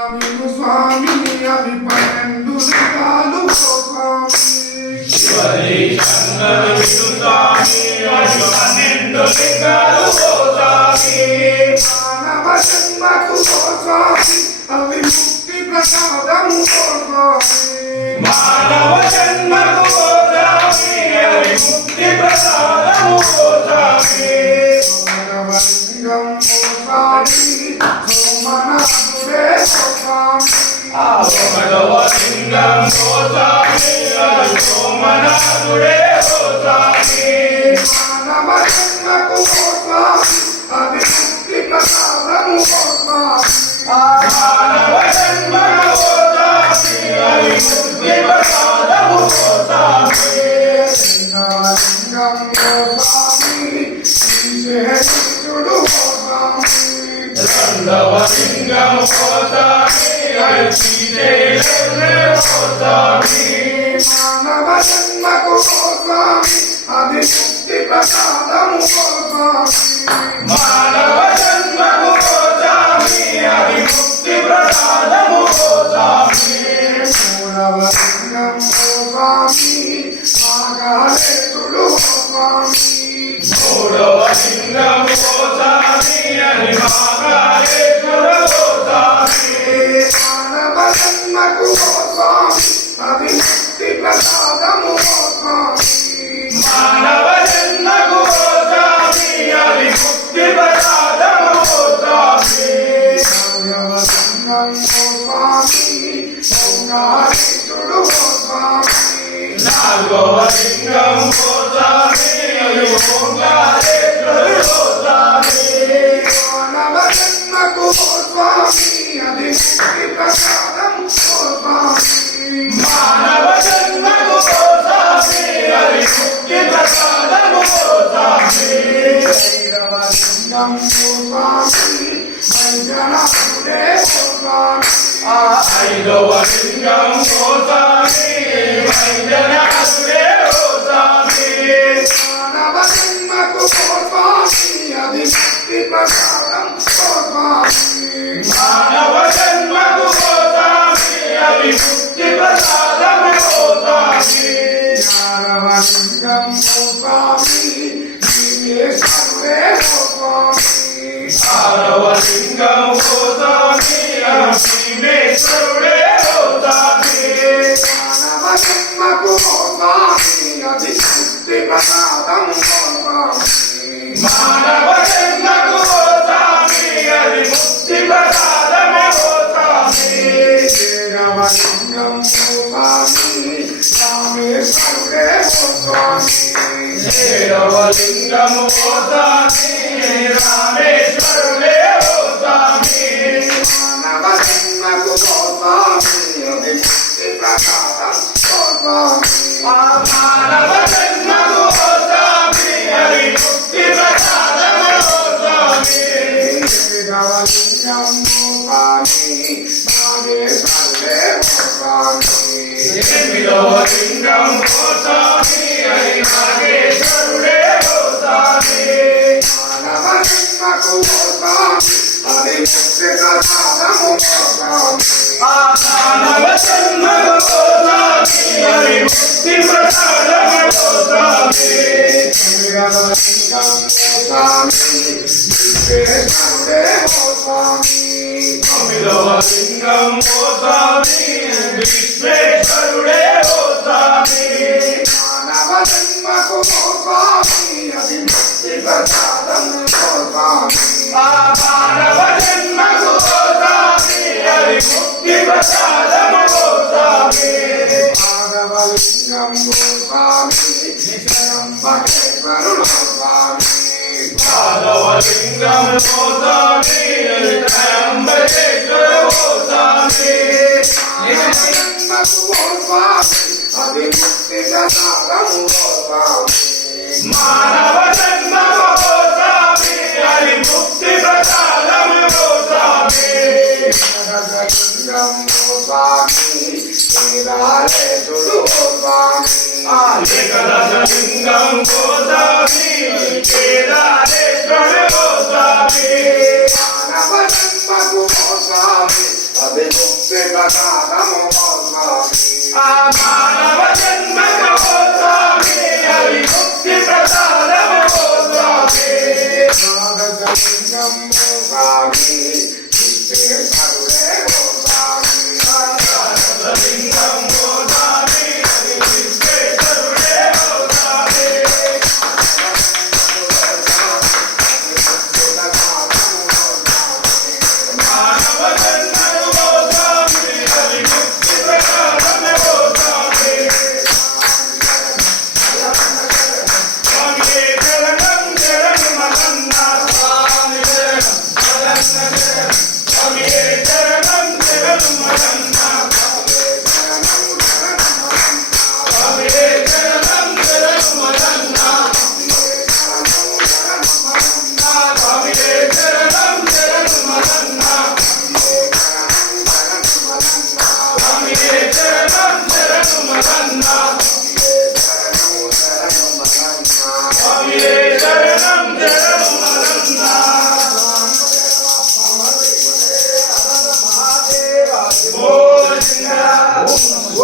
స్వామి అవి పన్నెండు లింగాలు స్వామి మానవ జన్మకు స్వామి అవి ముక్తి ప్రసాదము స్వామి మానవ జన్మకు స్వామి అవి ముక్తి ప్రసాదము స్వామి మానవలింగం స్వామి సోమనాథుడే స్వామి ఒకటవ లింగం స్వామి అది సోమనాథుడే స్వామి మానవ జన్మకు స్వామి అది ముక్తి ప్రసాదము స్వామి మానవ జన్మకు స్వామి అది ముక్తి ప్రసాదము స్వామి లింగం స్వామి శ్రీశేషుడు స్వామి రెండవ లింగం స్వామి అది శ్రీశైలస్వామి మానవ జన్మకు స్వామి అది ముక్తి ప్రసాదము స్వామి మానవ జన్మకు స్వామి అది ముక్తి ప్రసాదము స్వామి మూడవ లింగం స్వామి మాఘాలేశుడు స్వామి మూడవ లింగం స్వామి అది మహాకాళేశ్వర స్వామి మానవ జన్మకు స్వామి అది ముక్తి ప్రసాదము స్వామి మానవ జన్మకు స్వామి అది ముక్తి ప్రసాదము స్వామి నవయవ లింగం స్వామి ఓంకారేశుడు స్వామి నాలుగవ లింగం స్వామి అది ఓంకారేశ్వర స్వామి మానవ జన్మకు స్వామి అది ముక్తి ప్రసాదము స్వామి మానవ జన్మకు స్వామి అది ముక్తి ప్రసాదము స్వామి భైరవ లింగం స్వామి వైద్యనాథుడే స్వామి ఐదవ లింగం స్వామి వైద్యనాథుడే స్వామి మానవ జన్మకు స్వామి అది ముక్తి ప్రసాదం స్వామి మానవ జన్మకు స్వామి అది ముక్తి ప్రసాదము స్వామి జ్ఞానవ లింగం స్వామి జీవేశ్వరుడే స్వామి ఆరవ లింగం స్వామి భీమేశ్వరుడే స్వామి మానవ జన్మకు స్వామి అది ముక్తి ప్రసాదం స్వామి మానవ జన్మకు స్వామి అది ముక్తి ప్రసాదము స్వామి శ్రీరవ లింగం స్వామి రామేశ్వరుడే స్వామి ఏడవ లింగం స్వామి రామేశ్వరుడే స్వామి మానవ జన్మకు స్వామి అది ముక్తి ప్రసాదం స్వామి మానవ జన్మకు స్వామి అది ముక్తి ప్రసాదము స్వామి శ్రీరవ లింగం స్వామి నాగేశ్వరుడే స్వామి ఎనిమిదవ లింగం స్వామి అది నాగేశ్వరుడే స్వామి మానవ జన్మకు స్వామి అది ముక్తి ప్రసాదము స్వామి మానవ జన్మకు స్వామి అది ముక్తి ప్రసాదము స్వామి శ్రీరవ లింగం స్వామి విశ్వేశ్వరుడే స్వామి తొమ్మిదవ లింగం స్వామి విశ్వేశ్వరుడే స్వామి మానవ జన్మకు స్వామి అది ముక్తి ప్రసాదము స్వామి మానవ జన్మకు స్వామి అది ముక్తి ప్రసాదము స్వామి మానవ లింగం స్వామి నిశ్చయంబకేశ్వరుడు స్వామి మానవ లింగం స్వామి త్రయంబకేశ్వర స్వామి మానవ జన్మకు స్వామి అది ముక్తి ప్రసాదము స్వామి మానవ జన్మకు స్వామి అది ముక్తి ప్రసాదము స్వామి లింగం స్వామి శ్రీరాలేశుడు స్వామి ఏకదశలింగం స్వామి కేదారేశ్వర స్వామి మానవ జన్మకు స్వామి అది ముక్తి ప్రసాదము ఓ స్వామి ఆ మానవ జన్మకు ఓ స్వామి అది ముక్తి ప్రసాదము ఓ స్వామి నాదశలింగం ఓ స్వామి